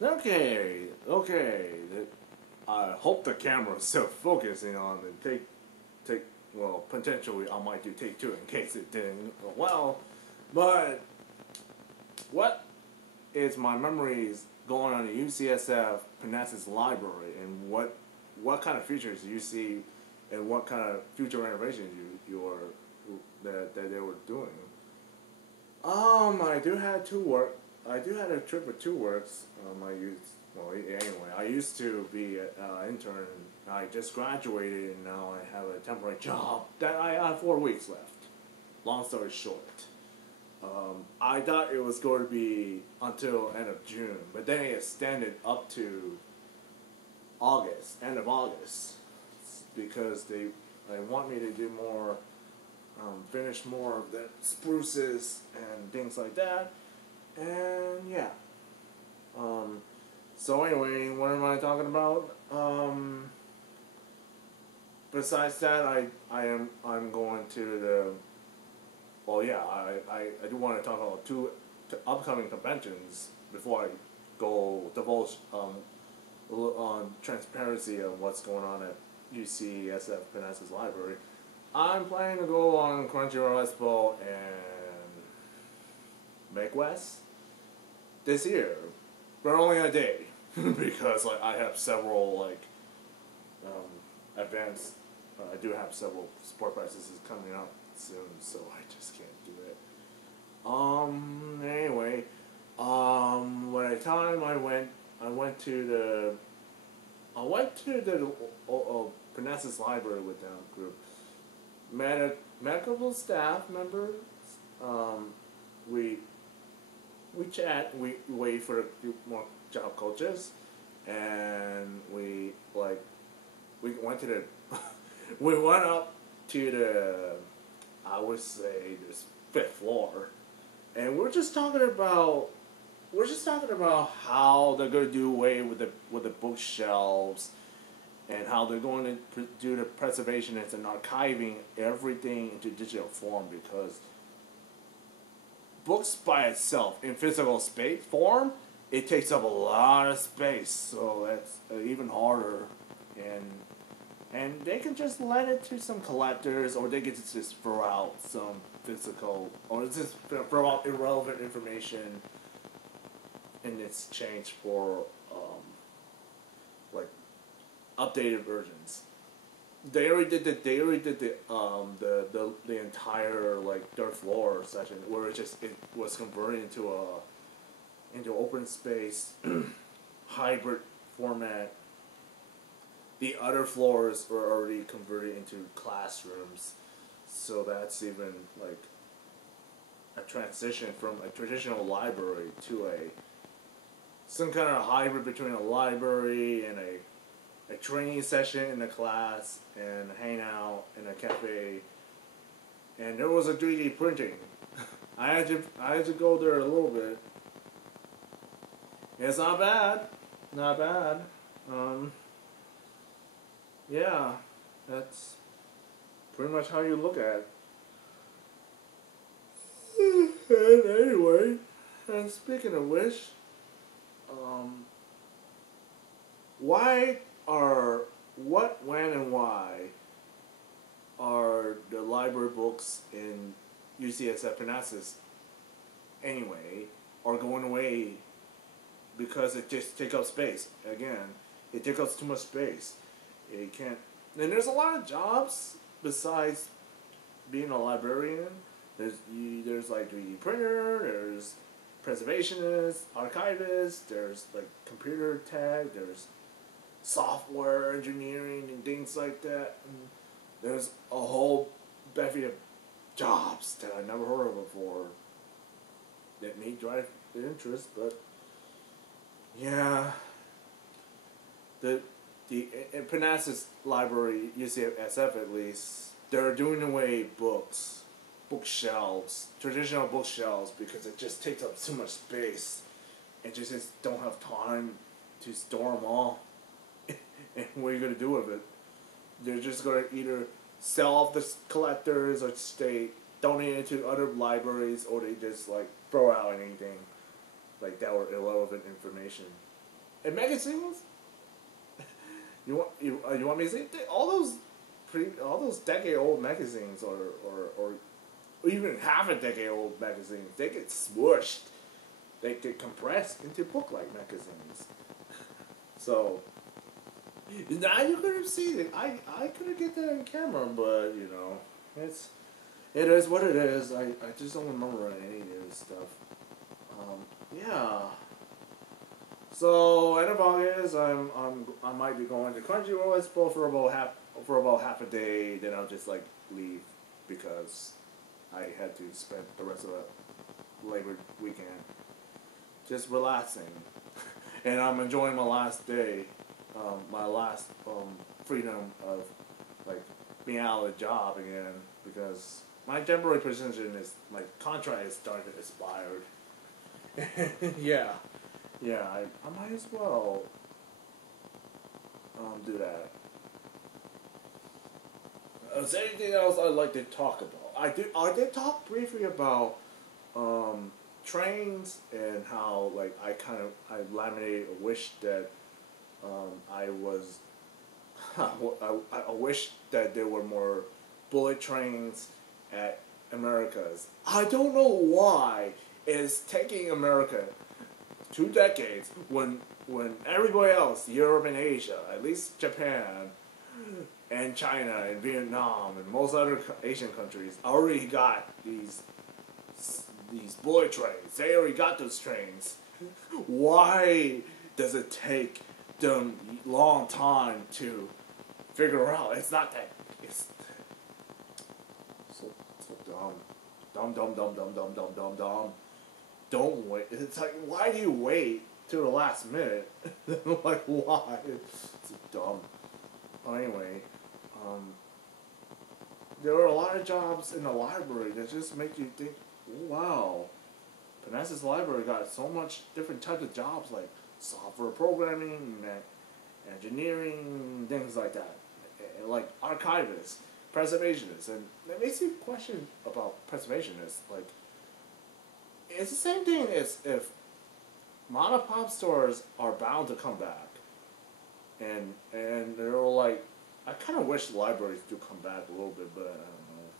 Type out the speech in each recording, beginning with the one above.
Okay, okay. I hope the camera's still focusing on the well, potentially I might do take two in case it didn't go well. But what is my memories going on the UCSF Parnassus Library, and what kind of features do you see, and what kind of future renovations that they were doing? I do have a trip with Toolworks. I used to be an intern. I just graduated, and now I have a temporary job that I have 4 weeks left. Long story short, I thought it was going to be until end of June, but then it extended up to end of August, because they want me to do more, finish more of the spruces and things like that, and yeah. So anyway, what am I talking about? Besides that, I'm going to the. Well, yeah, I do want to talk about two upcoming conventions before I go divulge on transparency of what's going on at UCSF Parnassus Library. I'm planning to go on Crunchyroll Expo and Make West this year, but only a day because I have several events. I do have several sport practices coming up soon, so I just can't do it. Anyway, by the time I went to the Parnassus Library with that group. Medical staff members. We chat. We wait for a few more job coaches, and we went to the we went up to the, I would say, this 5th floor, and we're just talking about how they're going to do away with the bookshelves, and how they're going to do the preservation and archiving everything into digital form, because books by itself in physical space form, it takes up a lot of space, so that's even harder. And they can just lend it to some collectors, or they can just throw out some physical, or just throw out irrelevant information in exchange for updated versions. They already did the entire third floor section where it was converted into open space hybrid format. The other floors were already converted into classrooms, so that's even a transition from a traditional library to some kind of hybrid between a library and a training session in a class and a hangout in a cafe. And there was a 3D printing. I had to go there a little bit. It's not bad. Not bad. Yeah, that's pretty much how you look at it. And anyway, and speaking of which, when and why are the library books in UCSF Parnassus anyway are going away? Because it just takes up space. Again, it takes up too much space. You can't. And there's a lot of jobs besides being a librarian. There's 3D printer. There's preservationist, archivist. There's computer tech. There's software engineering and things like that. And there's a whole bevy of jobs that I never heard of before that may drive the interest, but yeah, in Parnassus Library, UCSF at least, they're doing away bookshelves, traditional bookshelves, because it just takes up too much space, and just don't have time to store them all. And what are you going to do with it? They're just going to either sell off the collectors, or they donate it to other libraries, or they just throw out anything that were irrelevant information. And magazines? You want me to say all those decade-old magazines or even half a decade-old magazines, they get smushed. They get compressed into book-like magazines. So now you could have seen it. I couldn't get that on camera, but you know, it is what it is. I just don't remember any of this stuff. Yeah. So end of August, I might be going to Crunchyroll Expo for about half a day. Then I'll just like leave because I had to spend the rest of the Labor weekend just relaxing, and I'm enjoying my last day, my last freedom of like being out of the job again because my temporary position is my contract is starting to expire. Yeah. Yeah, I might as well do that. Is there anything else I'd like to talk about? I did talk briefly about trains and how like I laminated a wish that I was I wish that there were more bullet trains at America's. I don't know why it's taking America 2 decades when everybody else, Europe and Asia, at least Japan and China and Vietnam and most other Asian countries already got these bullet trains. They already got those trains. Why does it take them long time to figure out? It's not that. It's so dumb. Don't wait. It's like, why do you wait till the last minute? Like, why? It's dumb. Anyway, there are a lot of jobs in the library that just make you think, wow, Parnassus Library got so much different types of jobs like software programming, engineering, things like that, like archivists, preservationists, and it makes you question about preservationists, like. It's the same thing as if mom and pop stores are bound to come back, and they're all like, I kind of wish libraries do come back a little bit, but I don't know.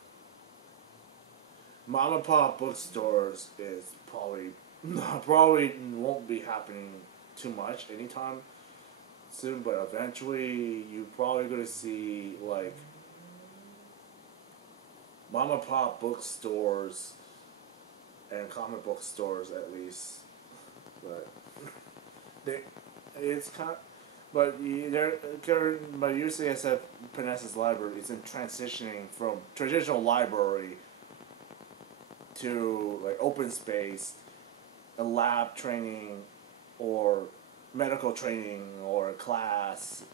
Mom and pop bookstores is probably won't be happening too much anytime soon, but eventually you're probably gonna see like mom and pop bookstores. And comic book stores, at least, but it's kind of, but UCSF Parnassus Library is in transitioning from traditional library to like open space, a lab training, or medical training, or a class,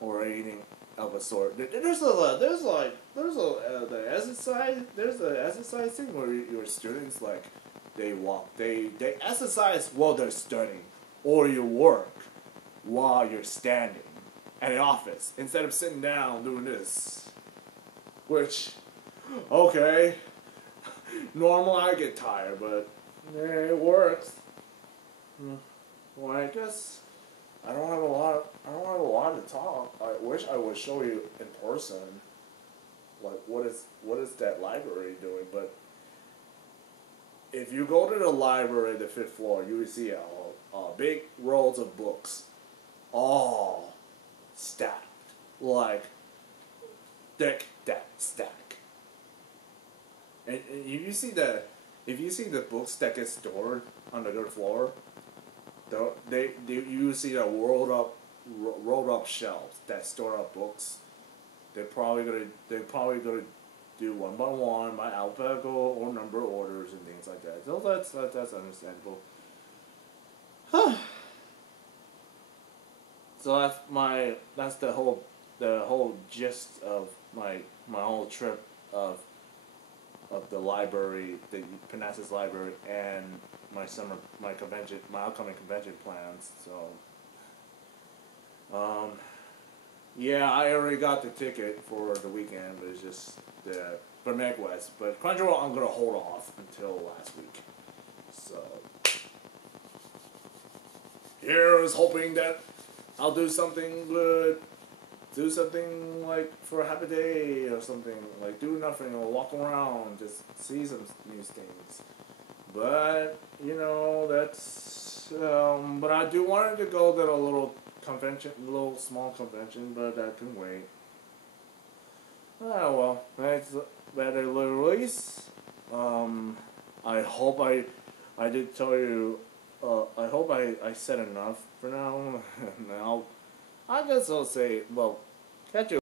or anything of a sort. There's the exercise thing where your students like they exercise while they're studying, or you work while you're standing at an office instead of sitting down doing this. Which, okay, normal I get tired, but it works. Well, I guess. I don't have a lot to talk. I wish I would show you in person, like what is that library doing. But if you go to the library, the 5th floor, you will see big rows of books, all stacked, like thick that stack. And if you see the books that get stored on the 3rd floor. You see the rolled up shelves that store up books. They're probably gonna do one by one by alphabetical or number orders and things like that. So that's understandable. So that's the whole gist of my whole trip of the library, the Parnassus Library, and my upcoming convention plans. So, yeah, I already got the ticket for the weekend, but it's just for MegWest. But Crunchyroll, I'm gonna hold off until last week. So, here's hoping that I'll do something good, do something like for a happy day or something, like do nothing or walk around, just see some new things. But, you know, that's, but I do want to go to a little convention, a little small convention, but that can wait. Oh well, that's better release. I hope I did tell you, I hope I said enough for now. Now, I guess I'll say, well, catch you